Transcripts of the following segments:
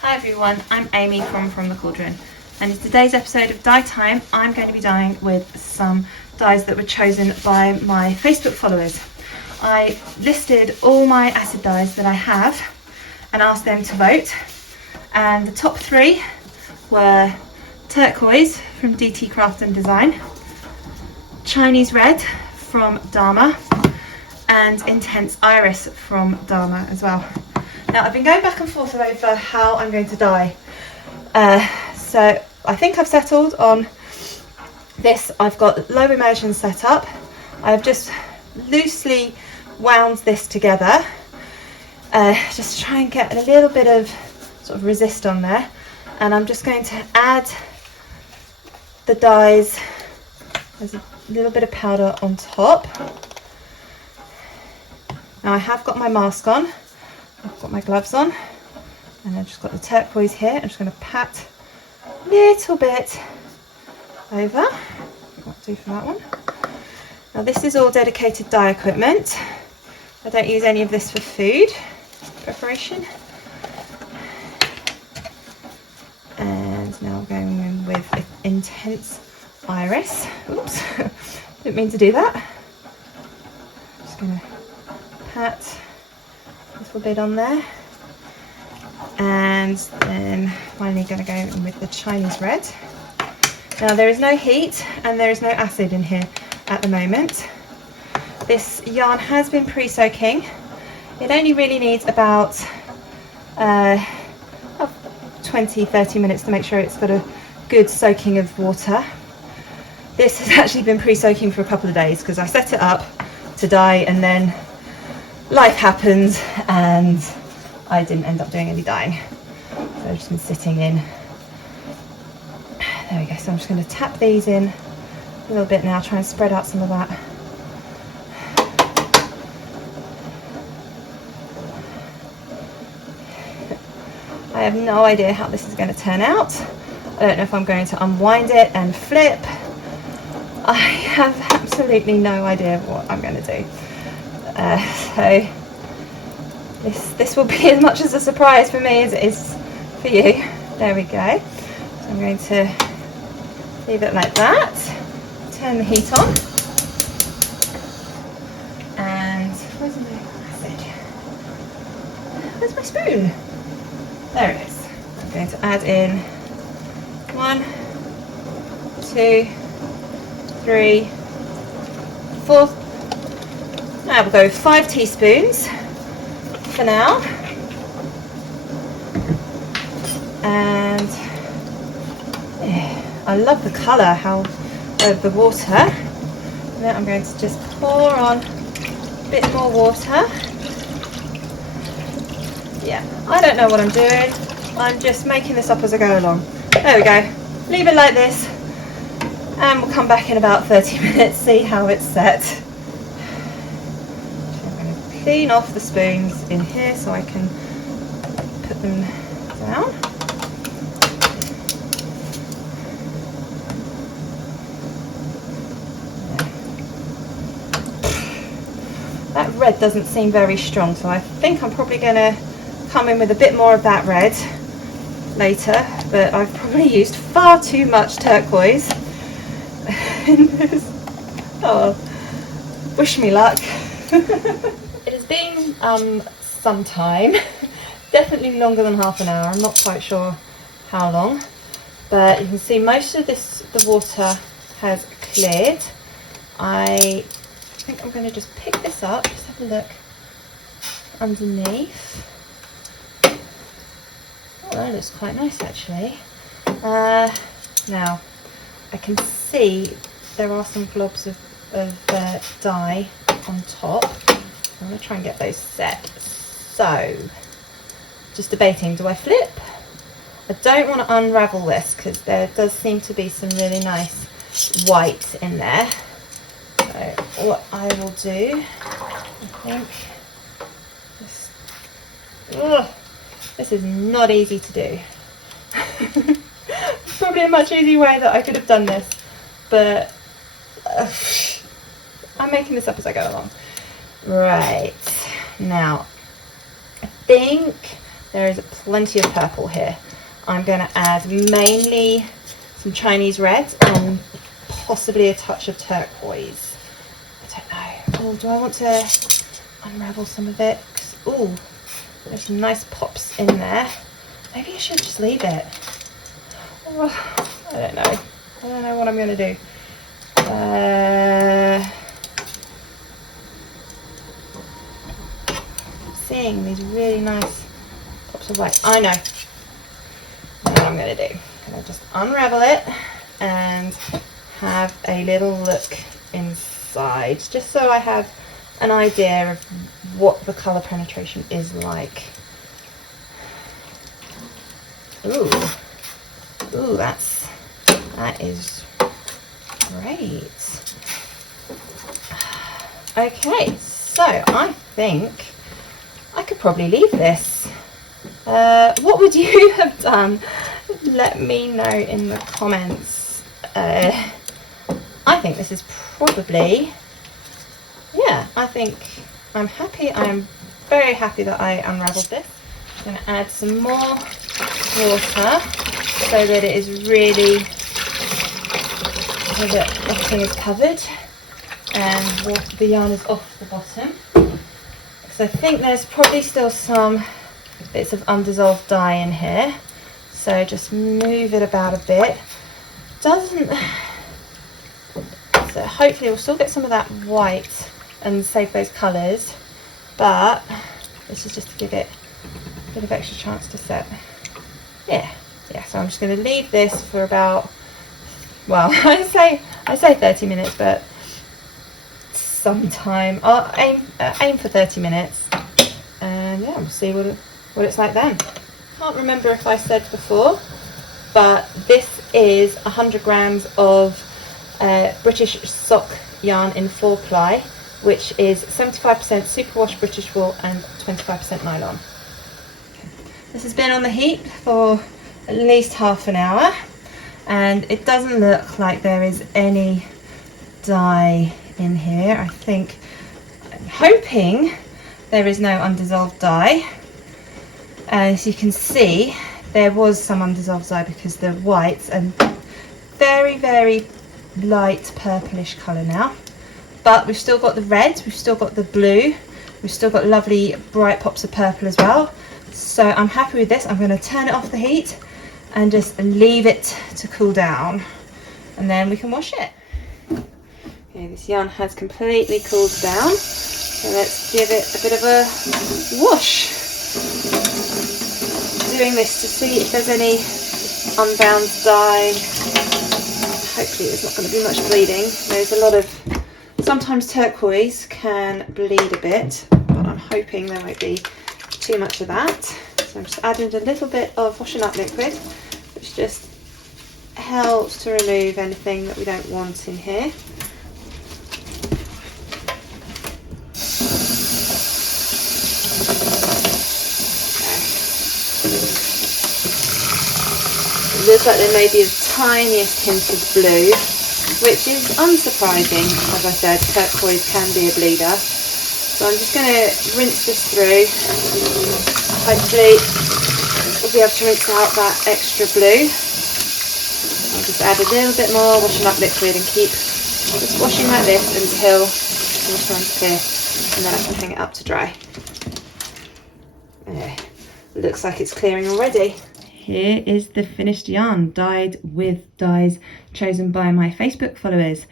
Hi everyone, I'm Amy from the Cauldron, and in today's episode of Dye Time I'm going to be dyeing with some dyes that were chosen by my Facebook followers. I listed all my acid dyes that I have and asked them to vote, and the top three were Turquoise from DT Craft and Design, Chinese Red from Dharma, and Intense Iris from Dharma as well. Now I've been going back and forth over how I'm going to dye. So I think I've settled on this. I've got low immersion set up. I've just loosely wound this together just to try and get a little bit of sort of resist on there. And I'm just going to add the dyes. There's a little bit of powder on top. Now I have got my mask on. I've got my gloves on, and I've just got the turquoise here. I'm just going to pat a little bit over. What to do for that one? Now this is all dedicated dye equipment. I don't use any of this for food preparation. And now I'm going in with Intense Iris. Oops, didn't mean to do that. Just going to pat a little bit on there, and then finally going to go in with the Chinese Red. Now there is no heat and there is no acid in here at the moment. This yarn has been pre-soaking. It only really needs about 20-30 minutes to make sure it's got a good soaking of water. This has actually been pre-soaking for a couple of days because I set it up to dye and then life happened and I didn't end up doing any dyeing. So I've just been sitting in. There we go. So I'm just going to tap these in a little bit now, try and spread out some of that. I have no idea how this is going to turn out. I don't know if I'm going to unwind it and flip. I have absolutely no idea what I'm going to do. So this will be as much as a surprise for me as it is for you. There we go. So I'm going to leave it like that. Turn the heat on. And where's my acid? Where's my spoon? There it is. I'm going to add in 1, 2, 3, 4. Now we'll go with 5 teaspoons for now, and yeah, I love the colour of the water. And then I'm going to just pour on a bit more water. Yeah, I don't know what I'm doing. I'm just making this up as I go along. There we go. Leave it like this, and we'll come back in about 30 minutes, see how it's set. Clean off the spoons in here so I can put them down. That red doesn't seem very strong, so I think I'm probably going to come in with a bit more of that red later, but I've probably used far too much turquoise in this. Oh, wish me luck. It has been some time, definitely longer than half an hour. I'm not quite sure how long, but you can see most of the water has cleared. I think I'm going to just pick this up, just have a look underneath. Oh, that looks quite nice actually. Now I can see there are some globs of dye on top. I'm going to try and get those set. So, just debating, do I flip? I don't want to unravel this because there does seem to be some really nice white in there. So, what I will do, I think, this is not easy to do. Probably a much easier way that I could have done this, but I'm making this up as I go along. Right, now I think there is plenty of purple here. I'm going to add mainly some Chinese red and possibly a touch of turquoise. I don't know. Oh, do I want to unravel some of it? Oh, there's some nice pops in there. Maybe I should just leave it. Oh, I don't know. I don't know what I'm going to do. Seeing these really nice pops of white. I know what I'm going to do. I'm going to just unravel it and have a little look inside, just so I have an idea of what the colour penetration is like. Ooh, ooh, that is great. Okay, so I think I could probably leave this. What would you have done? Let me know in the comments. I think this is probably, yeah, I think I'm happy. I'm very happy that I unravelled this. I'm going to add some more water so that it is really, so that everything is covered and the yarn is off the bottom. Because I think there's probably still some bits of undissolved dye in here. So just move it about a bit. Doesn't, so hopefully we'll still get some of that white and save those colours, but this is just to give it a bit of extra chance to set. Yeah, so I'm just going to leave this for about, well, I say 30 minutes, but sometime. I'll aim for 30 minutes, and yeah, we'll see what it's like then. Can't remember if I said before, but this is 100 grams of British sock yarn in 4-ply, which is 75% Superwash British wool and 25% nylon. This has been on the heat for at least half an hour, and it doesn't look like there is any dye in here. I'm hoping there is no undissolved dye. As you can see, there was some undissolved dye because the whites and very, very light purplish colour now. But we've still got the red, we've still got the blue, we've still got lovely bright pops of purple as well. So I'm happy with this. I'm going to turn it off the heat and just leave it to cool down, and then we can wash it. Okay, this yarn has completely cooled down, so let's give it a bit of a wash. Doing this to see if there's any unbound dye. Hopefully there's not going to be much bleeding. There's a lot of, sometimes turquoise can bleed a bit, but I'm hoping there won't be too much of that. So I'm just adding a little bit of washing up liquid, which just helps to remove anything that we don't want in here. It looks like there may be the tiniest hint of blue, which is unsurprising. As I said, turquoise can be a bleeder. So I'm just going to rinse this through. Hopefully we'll be able to rinse out that extra blue. I'll just add a little bit more washing up liquid and keep just washing like this until it turns clear, and then I can hang it up to dry. Okay. Looks like it's clearing already. Here is the finished yarn, dyed with dyes chosen by my Facebook followers.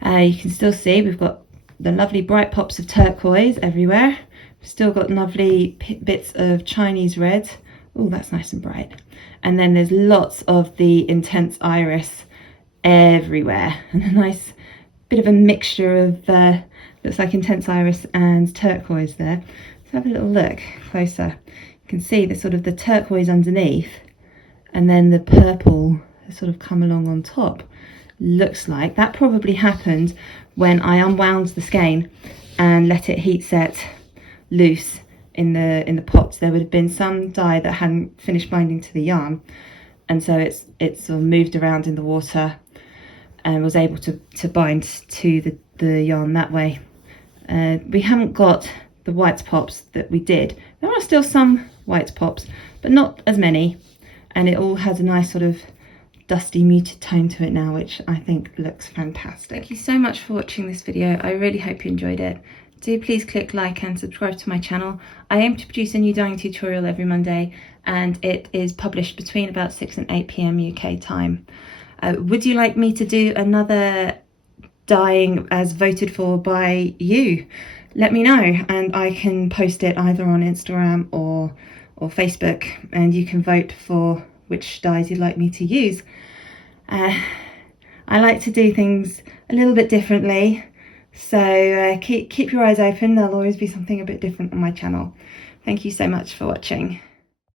You can still see we've got the lovely bright pops of turquoise everywhere. We've still got lovely bits of Chinese red. Oh, that's nice and bright. And then there's lots of the intense iris everywhere, and a nice bit of a mixture of looks like intense iris and turquoise there. Let's have a little look closer. You can see the sort of the turquoise underneath, and then the purple has sort of come along on top. Looks like that probably happened when I unwound the skein and let it heat set loose in the pot. There would have been some dye that hadn't finished binding to the yarn, and so it's sort of moved around in the water and was able to bind to the yarn that way. We haven't got the white pops that we did. There are still some white pops, but not as many, and it all has a nice sort of dusty muted tone to it now, which I think looks fantastic. Thank you so much for watching this video. I really hope you enjoyed it. Do please click like and subscribe to my channel. I aim to produce a new dyeing tutorial every Monday, and it is published between about 6 and 8 p.m. UK time. Would you like me to do another dyeing as voted for by you? Let me know, and I can post it either on Instagram or Facebook, and you can vote for which dyes you'd like me to use. I like to do things a little bit differently, so keep your eyes open. There'll always be something a bit different on my channel. Thank you so much for watching.